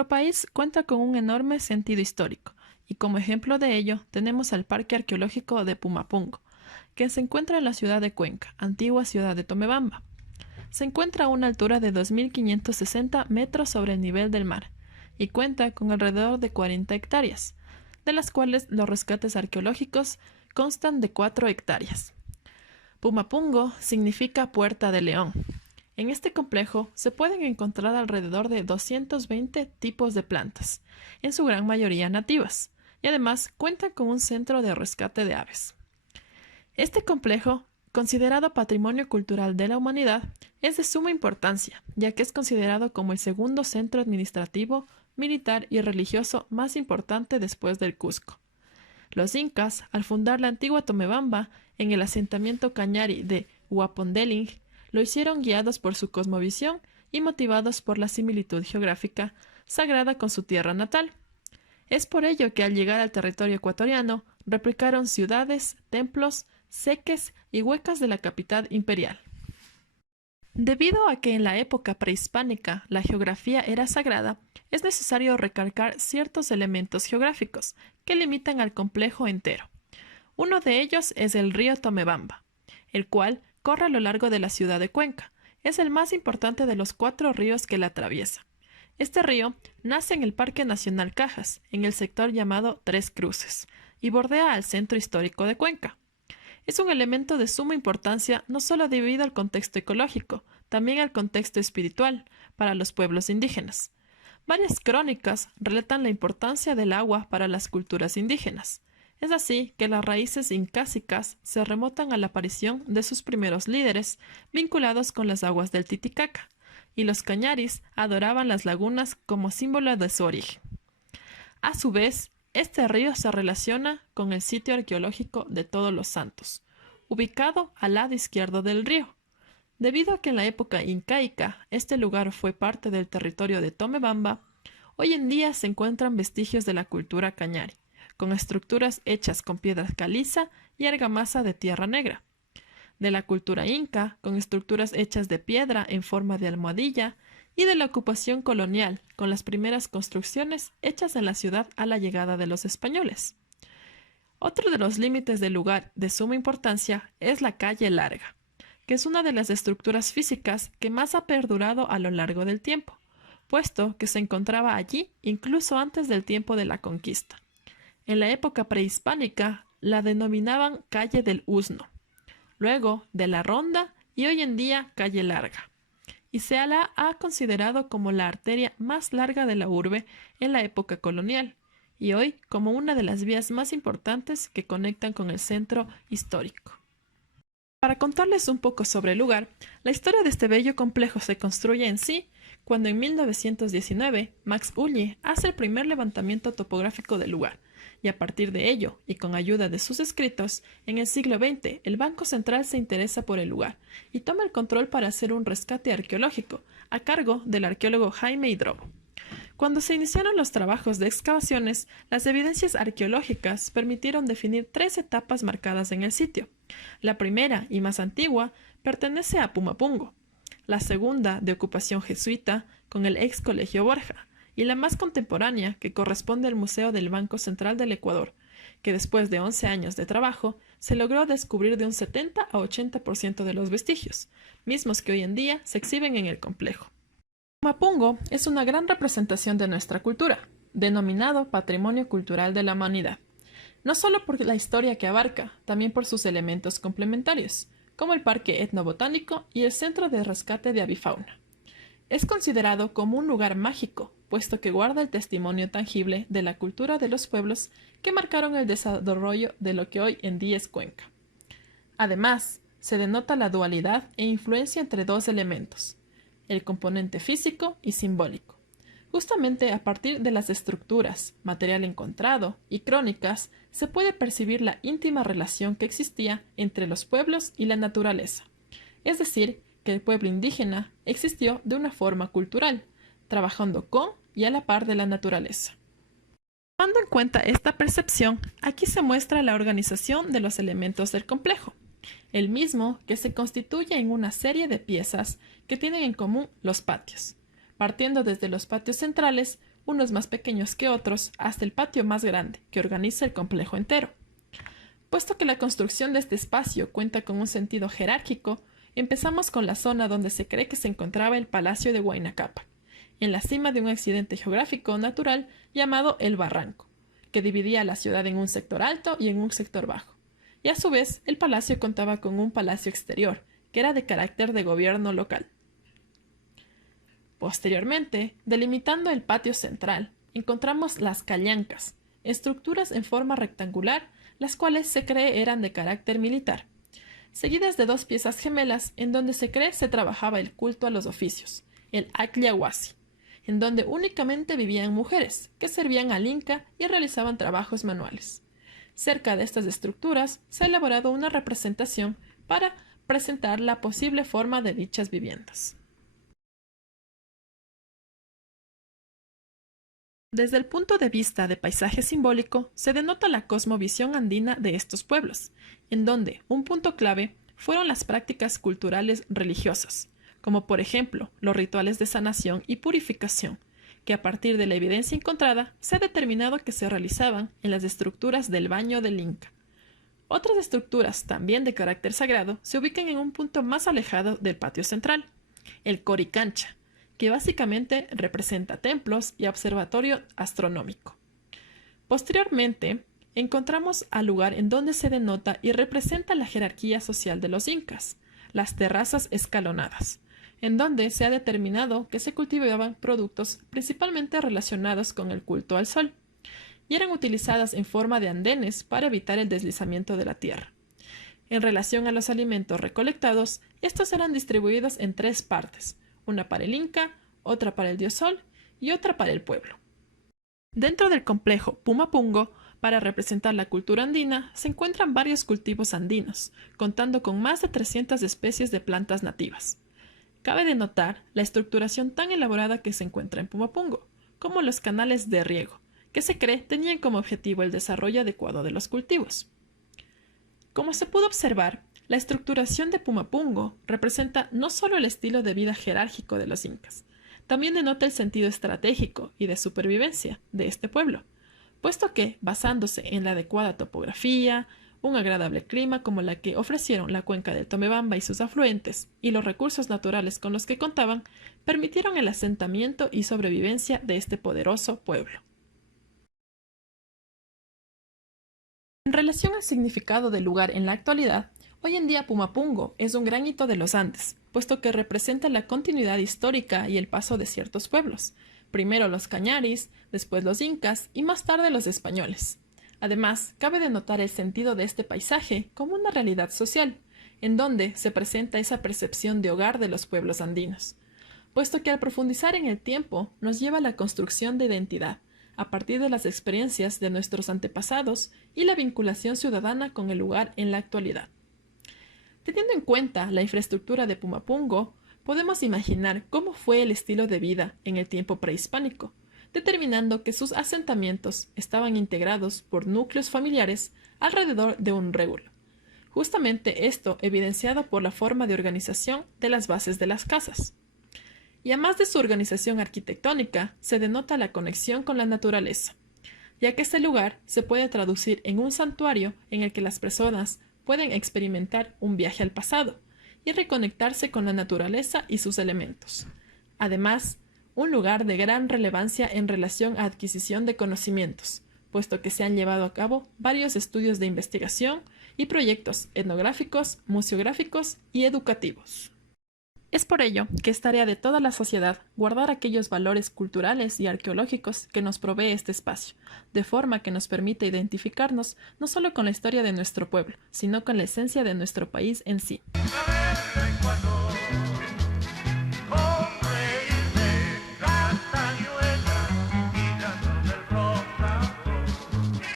Nuestro país cuenta con un enorme sentido histórico, y como ejemplo de ello tenemos al Parque Arqueológico de Pumapungo, que se encuentra en la ciudad de Cuenca, antigua ciudad de Tomebamba. Se encuentra a una altura de 2.560 metros sobre el nivel del mar, y cuenta con alrededor de 40 hectáreas, de las cuales los rescates arqueológicos constan de 4 hectáreas. Pumapungo significa Puerta de León. En este complejo se pueden encontrar alrededor de 220 tipos de plantas, en su gran mayoría nativas, y además cuenta con un centro de rescate de aves. Este complejo, considerado Patrimonio Cultural de la Humanidad, es de suma importancia, ya que es considerado como el segundo centro administrativo, militar y religioso más importante después del Cusco. Los incas, al fundar la antigua Tomebamba en el asentamiento cañari de Huapondeling, lo hicieron guiados por su cosmovisión y motivados por la similitud geográfica sagrada con su tierra natal. Es por ello que al llegar al territorio ecuatoriano replicaron ciudades, templos, seques y huecas de la capital imperial. Debido a que en la época prehispánica la geografía era sagrada, es necesario recalcar ciertos elementos geográficos que limitan al complejo entero. Uno de ellos es el río Tomebamba, el cual corre a lo largo de la ciudad de Cuenca. Es el más importante de los 4 ríos que la atraviesa. Este río nace en el Parque Nacional Cajas, en el sector llamado Tres Cruces, y bordea al centro histórico de Cuenca. Es un elemento de suma importancia no solo debido al contexto ecológico, también al contexto espiritual para los pueblos indígenas. Varias crónicas relatan la importancia del agua para las culturas indígenas. Es así que las raíces incásicas se remontan a la aparición de sus primeros líderes vinculados con las aguas del Titicaca, y los cañaris adoraban las lagunas como símbolo de su origen. A su vez, este río se relaciona con el sitio arqueológico de Todos los Santos, ubicado al lado izquierdo del río. Debido a que en la época incaica este lugar fue parte del territorio de Tomebamba, hoy en día se encuentran vestigios de la cultura cañari, con estructuras hechas con piedra caliza y argamasa de tierra negra. De la cultura inca, con estructuras hechas de piedra en forma de almohadilla, y de la ocupación colonial, con las primeras construcciones hechas en la ciudad a la llegada de los españoles. Otro de los límites del lugar de suma importancia es la calle larga, que es una de las estructuras físicas que más ha perdurado a lo largo del tiempo, puesto que se encontraba allí incluso antes del tiempo de la conquista. En la época prehispánica la denominaban calle del Usno, luego de la Ronda y hoy en día calle larga, y se la ha considerado como la arteria más larga de la urbe en la época colonial, y hoy como una de las vías más importantes que conectan con el centro histórico. Para contarles un poco sobre el lugar, la historia de este bello complejo se construye en sí cuando en 1919 Max Uhle hace el primer levantamiento topográfico del lugar, y a partir de ello, y con ayuda de sus escritos, en el siglo XX el Banco Central se interesa por el lugar y toma el control para hacer un rescate arqueológico a cargo del arqueólogo Jaime Hidrobo. Cuando se iniciaron los trabajos de excavaciones, las evidencias arqueológicas permitieron definir 3 etapas marcadas en el sitio. La primera y más antigua pertenece a Pumapungo, la segunda de ocupación jesuita con el ex Colegio Borja, y la más contemporánea que corresponde al Museo del Banco Central del Ecuador, que después de 11 años de trabajo se logró descubrir de un 70 a 80% de los vestigios, mismos que hoy en día se exhiben en el complejo. Pumapungo es una gran representación de nuestra cultura, denominado Patrimonio Cultural de la Humanidad, no solo por la historia que abarca, también por sus elementos complementarios, como el Parque Etnobotánico y el Centro de Rescate de Avifauna. Es considerado como un lugar mágico, puesto que guarda el testimonio tangible de la cultura de los pueblos que marcaron el desarrollo de lo que hoy en día es Cuenca. Además, se denota la dualidad e influencia entre 2 elementos, el componente físico y simbólico. Justamente a partir de las estructuras, material encontrado y crónicas, se puede percibir la íntima relación que existía entre los pueblos y la naturaleza. Es decir, que el pueblo indígena existió de una forma cultural, trabajando con y a la par de la naturaleza. Tomando en cuenta esta percepción, aquí se muestra la organización de los elementos del complejo, el mismo que se constituye en una serie de piezas que tienen en común los patios. Partiendo desde los patios centrales, unos más pequeños que otros, hasta el patio más grande, que organiza el complejo entero. Puesto que la construcción de este espacio cuenta con un sentido jerárquico, empezamos con la zona donde se cree que se encontraba el Palacio de Huayna Cápac, en la cima de un accidente geográfico natural llamado el Barranco, que dividía la ciudad en un sector alto y en un sector bajo. Y a su vez, el palacio contaba con un palacio exterior, que era de carácter de gobierno local. Posteriormente, delimitando el patio central, encontramos las callancas, estructuras en forma rectangular, las cuales se cree eran de carácter militar, seguidas de dos piezas gemelas en donde se cree se trabajaba el culto a los oficios, el Acliahuasi, en donde únicamente vivían mujeres, que servían al Inca y realizaban trabajos manuales. Cerca de estas estructuras se ha elaborado una representación para presentar la posible forma de dichas viviendas. Desde el punto de vista de paisaje simbólico, se denota la cosmovisión andina de estos pueblos, en donde un punto clave fueron las prácticas culturales religiosas, como por ejemplo los rituales de sanación y purificación, que a partir de la evidencia encontrada se ha determinado que se realizaban en las estructuras del baño del Inca. Otras estructuras, también de carácter sagrado, se ubican en un punto más alejado del patio central, el Coricancha, que básicamente representa templos y observatorio astronómico. Posteriormente, encontramos al lugar en donde se denota y representa la jerarquía social de los incas, las terrazas escalonadas, en donde se ha determinado que se cultivaban productos principalmente relacionados con el culto al sol, y eran utilizadas en forma de andenes para evitar el deslizamiento de la tierra. En relación a los alimentos recolectados, estos eran distribuidos en tres partes, una para el Inca, otra para el dios Sol y otra para el pueblo. Dentro del complejo Pumapungo, para representar la cultura andina, se encuentran varios cultivos andinos, contando con más de 300 especies de plantas nativas. Cabe denotar la estructuración tan elaborada que se encuentra en Pumapungo, como los canales de riego, que se cree tenían como objetivo el desarrollo adecuado de los cultivos. Como se pudo observar, la estructuración de Pumapungo representa no solo el estilo de vida jerárquico de los incas, también denota el sentido estratégico y de supervivencia de este pueblo, puesto que, basándose en la adecuada topografía, un agradable clima como la que ofrecieron la cuenca del Tomebamba y sus afluentes, y los recursos naturales con los que contaban, permitieron el asentamiento y sobrevivencia de este poderoso pueblo. En relación al significado del lugar en la actualidad, hoy en día Pumapungo es un gran hito de los Andes, puesto que representa la continuidad histórica y el paso de ciertos pueblos, primero los cañaris, después los incas y más tarde los españoles. Además, cabe denotar el sentido de este paisaje como una realidad social, en donde se presenta esa percepción de hogar de los pueblos andinos, puesto que al profundizar en el tiempo nos lleva a la construcción de identidad, a partir de las experiencias de nuestros antepasados y la vinculación ciudadana con el lugar en la actualidad. Teniendo en cuenta la infraestructura de Pumapungo, podemos imaginar cómo fue el estilo de vida en el tiempo prehispánico, determinando que sus asentamientos estaban integrados por núcleos familiares alrededor de un régulo. Justamente esto evidenciado por la forma de organización de las bases de las casas. Y además de su organización arquitectónica, se denota la conexión con la naturaleza, ya que este lugar se puede traducir en un santuario en el que las personas pueden experimentar un viaje al pasado y reconectarse con la naturaleza y sus elementos. Además, un lugar de gran relevancia en relación a adquisición de conocimientos, puesto que se han llevado a cabo varios estudios de investigación y proyectos etnográficos, museográficos y educativos. Es por ello que es tarea de toda la sociedad guardar aquellos valores culturales y arqueológicos que nos provee este espacio, de forma que nos permita identificarnos no solo con la historia de nuestro pueblo, sino con la esencia de nuestro país en sí.